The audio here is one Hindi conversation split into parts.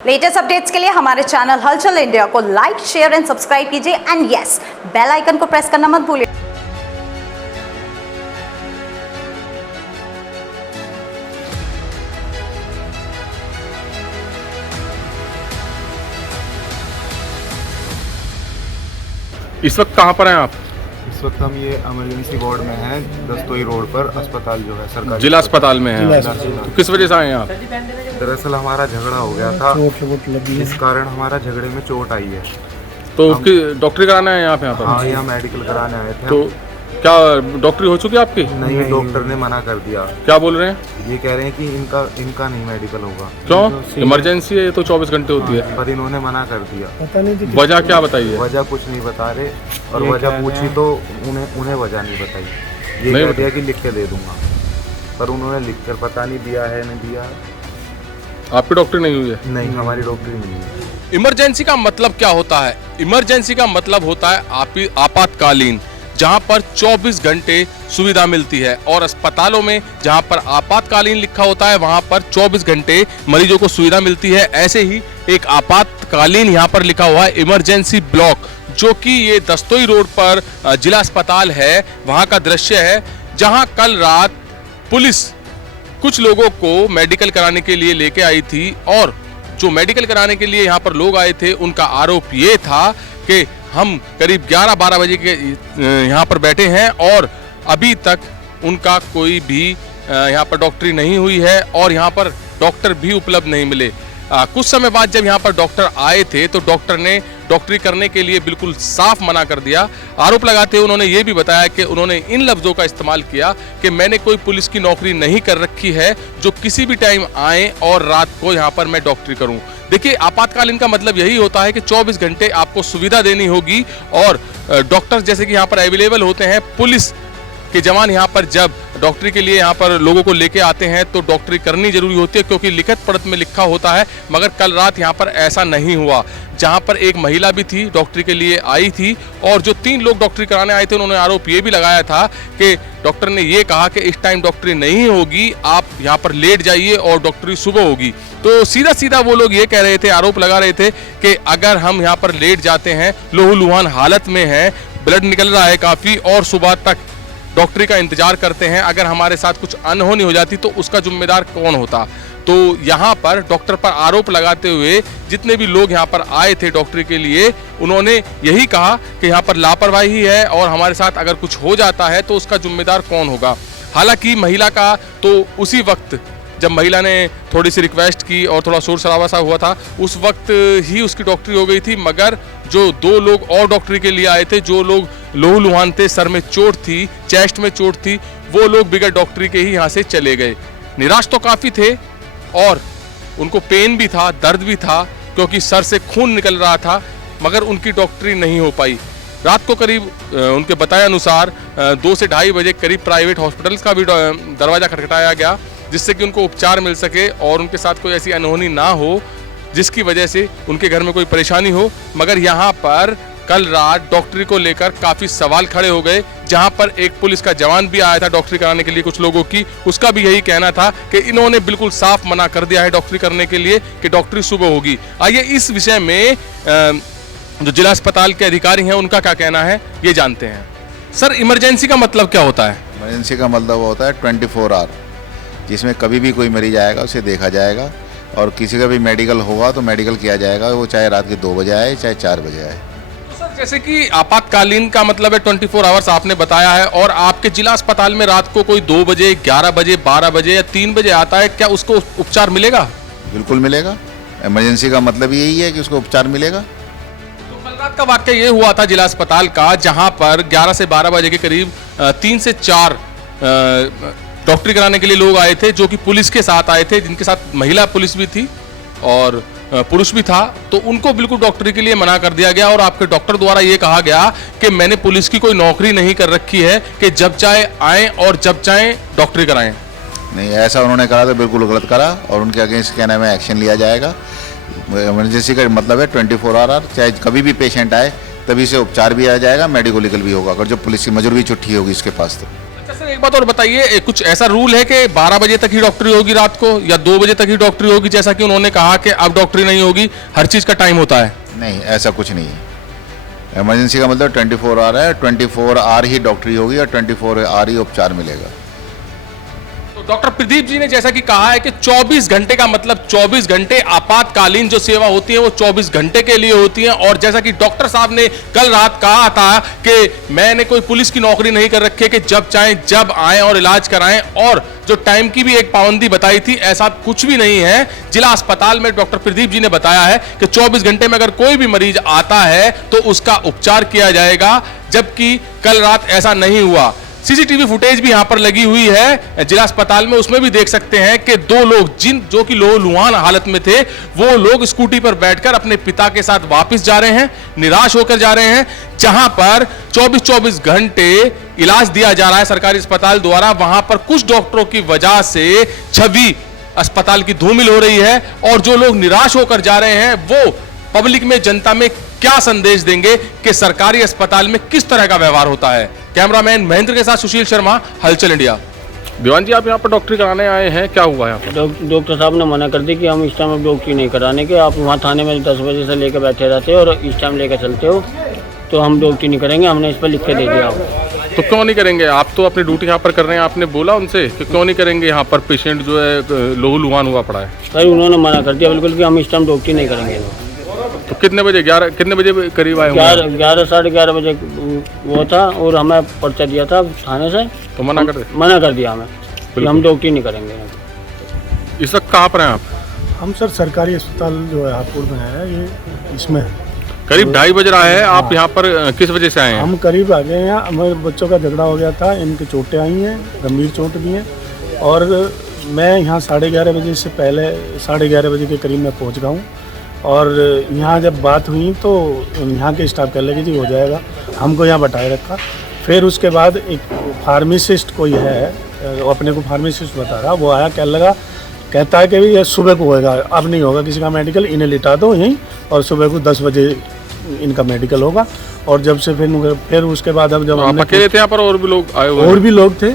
लेटेस्ट अपडेट्स के लिए हमारे चैनल हलचल इंडिया को लाइक, शेयर एंड सब्सक्राइब कीजिए एंड यस, बेल आइकन को प्रेस करना मत भूलिए। इस वक्त कहाँ पर हैं आप? इस वक्त हम ये इमरजेंसी वार्ड में हैं, दस्तोई रोड पर अस्पताल जो है सरकारी जिला अस्पताल में हैं। तो किस वजह से आए हैं आप? दरअसल हमारा झगड़ा हो गया था, इस कारण हमारा झगड़े में चोट आई है। तो उसकी डॉक्टरी कराने आए हैं आप यहाँ पर? हाँ, यहाँ मेडिकल कराने आए थे। तो क्या डॉक्टरी हो चुकी है आपकी? नहीं, डॉक्टर ने मना कर दिया। क्या बोल रहे हैं? ये कह रहे हैं कि इनका नहीं मेडिकल होगा। क्यों? इमरजेंसी है, ये तो 24 घंटे होती है। पर इन्होंने मना कर दिया। वजह क्या बताइए? वजह कुछ नहीं बता रहे, और वजह पूछी तो उन्हें वजह नहीं बताई। ये नहीं कह दिया कि लिख के दे दूंगा, पर उन्होंने लिख कर पता नहीं दिया है नहीं दिया। आपकी डॉक्टरी नहीं हुई है? नहीं, हमारी डॉक्टरी नहीं है। इमरजेंसी का मतलब क्या होता है? इमरजेंसी का मतलब होता है आपातकालीन, जहां पर 24 घंटे सुविधा मिलती है, और अस्पतालों में जहां पर आपातकालीन लिखा होता है वहां पर 24 घंटे मरीजों को सुविधा मिलती है। ऐसे ही एक आपातकालीन यहां पर लिखा हुआ है इमरजेंसी ब्लॉक, जो कि ये दस्तोई रोड पर जिला अस्पताल है, वहां का दृश्य है, जहां कल रात पुलिस कुछ लोगों को मेडिकल कराने के लिए लेके आई थी, और जो मेडिकल कराने के लिए यहाँ पर लोग आए थे उनका आरोप ये था कि हम करीब 11-12 बजे के यहाँ पर बैठे हैं और अभी तक उनका कोई भी यहाँ पर डॉक्टरी नहीं हुई है, और यहाँ पर डॉक्टर भी उपलब्ध नहीं मिले। कुछ समय बाद जब यहाँ पर डॉक्टर आए थे तो डॉक्टर ने डॉक्टरी करने के लिए बिल्कुल साफ मना कर दिया। आरोप लगाते हुए उन्होंने ये भी बताया कि उन्होंने इन लफ्ज़ों का इस्तेमाल किया कि मैंने कोई पुलिस की नौकरी नहीं कर रखी है जो किसी भी टाइम आए और रात को यहाँ पर मैं डॉक्टरी करूँ। देखिए, आपातकालीन का मतलब यही होता है कि 24 घंटे आपको सुविधा देनी होगी, और डॉक्टर जैसे कि यहाँ पर अवेलेबल होते हैं। पुलिस के जवान यहाँ पर जब डॉक्टरी के लिए यहाँ पर लोगों को लेके आते हैं तो डॉक्टरी करनी जरूरी होती है, क्योंकि लिखित पढ़त में लिखा होता है। मगर कल रात यहाँ पर ऐसा नहीं हुआ, जहाँ पर एक महिला भी थी डॉक्टरी के लिए आई थी, और जो 3 लोग डॉक्टरी कराने आए थे उन्होंने आरोप ये भी लगाया था कि डॉक्टर ने ये कहा कि इस टाइम डॉक्टरी नहीं होगी, आप यहाँ पर लेट जाइए और डॉक्टरी सुबह होगी। तो सीधा सीधा वो लोग ये कह रहे थे, आरोप लगा रहे थे कि अगर हम यहाँ पर लेट जाते हैं, लहूलुहान हालत में हैं, ब्लड निकल रहा है काफ़ी, और सुबह तक डॉक्टरी का इंतजार करते हैं, अगर हमारे साथ कुछ अनहोनी हो जाती तो उसका जिम्मेदार कौन होता। तो यहाँ पर डॉक्टर पर आरोप लगाते हुए जितने भी लोग यहाँ पर आए थे डॉक्टरी के लिए, उन्होंने यही कहा कि यहाँ पर लापरवाही है और हमारे साथ अगर कुछ हो जाता है तो उसका जिम्मेदार कौन होगा। हालांकि महिला का तो उसी वक्त जब महिला ने थोड़ी सी रिक्वेस्ट की और थोड़ा शोर शराबा सा हुआ था, उस वक्त ही उसकी डॉक्टरी हो गई थी। मगर जो 2 लोग और डॉक्टरी के लिए आए थे, जो लोग लहूलुहान थे, सर में चोट थी, चेस्ट में चोट थी, वो लोग बिगड़ डॉक्टरी के ही यहाँ से चले गए। निराश तो काफ़ी थे, और उनको पेन भी था, दर्द भी था, क्योंकि सर से खून निकल रहा था, मगर उनकी डॉक्टरी नहीं हो पाई। रात को करीब उनके बताए अनुसार 2 से 2:30 बजे करीब प्राइवेट हॉस्पिटल्स का भी दरवाज़ा खटखटाया गया, जिससे कि उनको उपचार मिल सके और उनके साथ कोई ऐसी अनहोनी ना हो जिसकी वजह से उनके घर में कोई परेशानी हो। मगर यहाँ पर कल रात डॉक्टरी को लेकर काफ़ी सवाल खड़े हो गए, जहाँ पर एक पुलिस का जवान भी आया था डॉक्टरी कराने के लिए कुछ लोगों की, उसका भी यही कहना था कि इन्होंने बिल्कुल साफ मना कर दिया है डॉक्टरी करने के लिए कि डॉक्टरी सुबह होगी। आइए इस विषय में जो जिला अस्पताल के अधिकारी हैं उनका क्या कहना है ये जानते हैं। सर, इमरजेंसी का मतलब क्या होता है? इमरजेंसी का मतलब होता है 24 आवर, जिसमें कभी भी कोई मरीज आएगा उसे देखा जाएगा, और किसी का भी मेडिकल होगा तो मेडिकल किया जाएगा, वो चाहे रात के 2 बजे आए चाहे 4 बजे आए। तो सर, जैसे कि आपातकालीन का मतलब है 24 आवर्स आपने बताया है, और आपके जिला अस्पताल में रात को कोई 2 बजे, 11 बजे, 12 बजे या 3 बजे आता है, क्या उसको उपचार मिलेगा? बिल्कुल मिलेगा। इमरजेंसी का मतलब यही है कि उसको उपचार मिलेगा। तो कल रात का वाकया ये हुआ था जिला अस्पताल का, जहाँ पर 11 से 12 बजे के करीब 3 से 4 डॉक्टरी कराने के लिए लोग आए थे, जो कि पुलिस के साथ आए थे, जिनके साथ महिला पुलिस भी थी और पुरुष भी था। तो उनको बिल्कुल डॉक्टरी के लिए मना कर दिया गया, और आपके डॉक्टर द्वारा ये कहा गया कि मैंने पुलिस की कोई नौकरी नहीं कर रखी है कि जब चाहे आएँ और जब चाहे डॉक्टरी कराएं। नहीं, ऐसा उन्होंने करा तो बिल्कुल गलत करा, और उनके अगेंस्ट कहने में एक्शन लिया जाएगा। इमरजेंसी का मतलब है 24 आवर, चाहे कभी भी पेशेंट आए तभी से उपचार भी आ जाएगा, मेडिकल भी होगा, अगर जो पुलिस की मजरूरी छुट्टी होगी इसके पास तो। सर एक बात और बताइए, कुछ ऐसा रूल है कि 12 बजे तक ही डॉक्टरी होगी रात को या 2 बजे तक ही डॉक्टरी होगी, जैसा कि उन्होंने कहा कि अब डॉक्टरी नहीं होगी, हर चीज़ का टाइम होता है? नहीं, ऐसा कुछ नहीं है। इमरजेंसी का मतलब 24 आवर है, 24 आवर ही डॉक्टरी होगी और 24 आवर ही उपचार मिलेगा। तो डॉक्टर प्रदीप जी ने जैसा कि कहा है कि 24 घंटे का मतलब 24 घंटे आपातकालीन जो सेवा होती है वो 24 घंटे के लिए होती है। और जैसा कि डॉक्टर साहब ने कल रात कहा था कि मैंने कोई पुलिस की नौकरी नहीं कर रखी है कि जब चाहें जब आएं और इलाज कराएं, और जो टाइम की भी एक पाबंदी बताई थी, ऐसा कुछ भी नहीं है। जिला अस्पताल में डॉक्टर प्रदीप जी ने बताया है कि 24 घंटे में अगर कोई भी मरीज आता है तो उसका उपचार किया जाएगा, जबकि कल रात ऐसा नहीं हुआ। सीसीटीवी फुटेज भी यहां पर लगी हुई है जिला अस्पताल में, उसमें भी देख सकते हैं कि 2 लोग जो कि लोहलुहान हालत में थे, वो लोग स्कूटी पर बैठकर अपने पिता के साथ वापस जा रहे हैं, निराश होकर जा रहे हैं। जहां पर 24 घंटे इलाज दिया जा रहा है सरकारी अस्पताल द्वारा, वहां पर कुछ डॉक्टरों की वजह से छवि अस्पताल की धूमिल हो रही है। और जो लोग निराश होकर जा रहे हैं वो पब्लिक में, जनता में क्या संदेश देंगे कि सरकारी अस्पताल में किस तरह का व्यवहार होता है। कैमरामैन महेंद्र के साथ सुशील शर्मा, हलचल इंडिया। दीवान जी, आप यहाँ पर डॉक्टरी कराने आए हैं, क्या हुआ यहाँ पर? डॉक्टर साहब ने मना कर दी कि हम इस टाइम अब डॉक्टरी नहीं कराने के, आप वहाँ थाने में 10 बजे से लेकर बैठे रहते हो और इस टाइम लेकर चलते हो, तो हम डॉक्टरी नहीं करेंगे। हमने इस पर लिख के दे दिया। तो क्यों नहीं करेंगे? आप तो अपनी ड्यूटी यहाँ पर कर रहे हैं, आपने बोला उनसे कि क्यों नहीं करेंगे? यहाँ पर पेशेंट जो है लोहलुहान हुआ पड़ा है। सर उन्होंने मना कर दिया बिल्कुल कि हम इस टाइम डॉक्टरी नहीं करेंगे। तो कितने बजे करीब आए होंगे? 11 साढ़े 11 बजे वो था और हमें पर्चा दिया था थाने से, तो मना कर दिया हमें कि हम डॉक्टरी नहीं करेंगे। इस वक्त कहाँ पर हैं आप? हम सर सरकारी अस्पताल जो है हापुड़ में है, ये इसमें है। करीब 2:30 बज रहा है, आप यहाँ पर किस वजह से आए हैं? हम करीब आ गए हैं। हमारे बच्चों का झगड़ा हो गया था, इनकी चोटें आई हैं, गंभीर चोट भी हैं। और मैं यहाँ 11:30 बजे से पहले 11:30 बजे के करीब मैं पहुँच गया हूँ। और यहाँ जब बात हुई तो यहाँ के स्टाफ कह लगे जी हो जाएगा, हमको यहाँ बैठाए रखा। फिर उसके बाद एक फार्मासिस्ट कोई है, अपने को फार्मासिस्ट बता रहा, वो आया, कहता है कि ये सुबह को होएगा, अब नहीं होगा किसी का मेडिकल, इन्हें लिटा दो यहीं और सुबह को 10 बजे इनका मेडिकल होगा। और जब से फिर उसके बाद अब जब आप अकेले थे यहाँ पर, और भी लोग आए हुए? और भी लोग थे,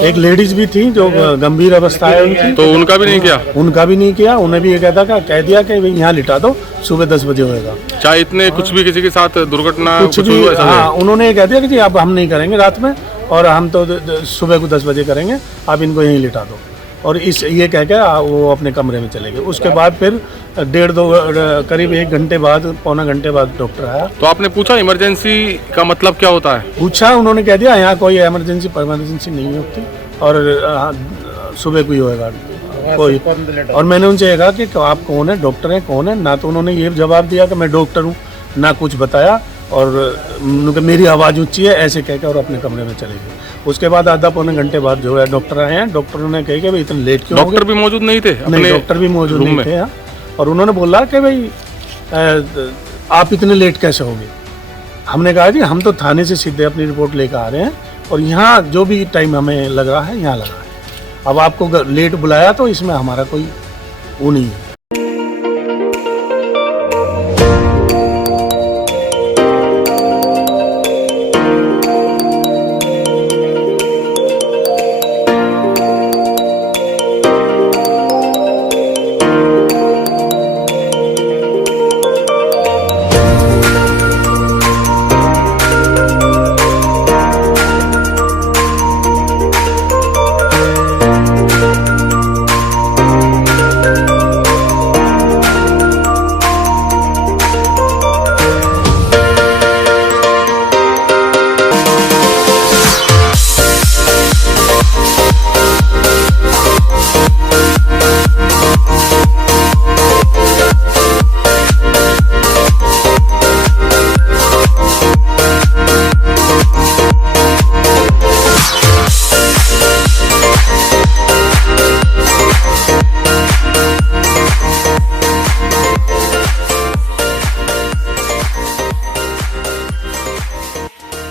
एक लेडीज भी थी जो गंभीर अवस्था है उनकी, तो उनका भी नहीं किया? उनका भी नहीं किया। उन्हें भी ये कह दिया कि यहाँ लिटा दो, सुबह 10 बजे होएगा। चाहे इतने कुछ भी किसी के साथ दुर्घटना कुछ भी, हाँ, उन्होंने ये कह दिया कि जी अब हम नहीं करेंगे रात में, और हम तो सुबह को 10 बजे करेंगे, आप इनको यहीं लिटा दो। और ये कह के वो अपने कमरे में चले गए। उसके बाद फिर 1.5 करीब 1 घंटे बाद, पौना घंटे बाद डॉक्टर आया। तो आपने पूछा इमरजेंसी का मतलब क्या होता है? पूछा, उन्होंने कह दिया यहाँ कोई इमरजेंसी नहीं होती और सुबह को ही होएगा कोई। और मैंने उनसे कहा कि आप कौन है, डॉक्टर हैं, कौन है? ना तो उन्होंने ये जवाब दिया कि मैं डॉक्टर हूँ, ना कुछ बताया, और मेरी आवाज़ ऊंची है ऐसे कहकर और अपने कमरे में चले गए। उसके बाद आधा पौने घंटे बाद जो है डॉक्टर आए हैं। डॉक्टरों ने कहा कि भाई इतने लेट क्यों? डॉक्टर भी मौजूद नहीं थे? नहीं, डॉक्टर भी मौजूद नहीं थे। और उन्होंने बोला कि भाई आप इतने लेट कैसे हो गए? हमने कहा जी हम तो थाने से सीधे अपनी रिपोर्ट लेकर आ रहे हैं और यहाँ जो भी टाइम हमें लग रहा है यहाँ लगा है। अब आपको लेट बुलाया तो इसमें हमारा कोई वो नहीं है।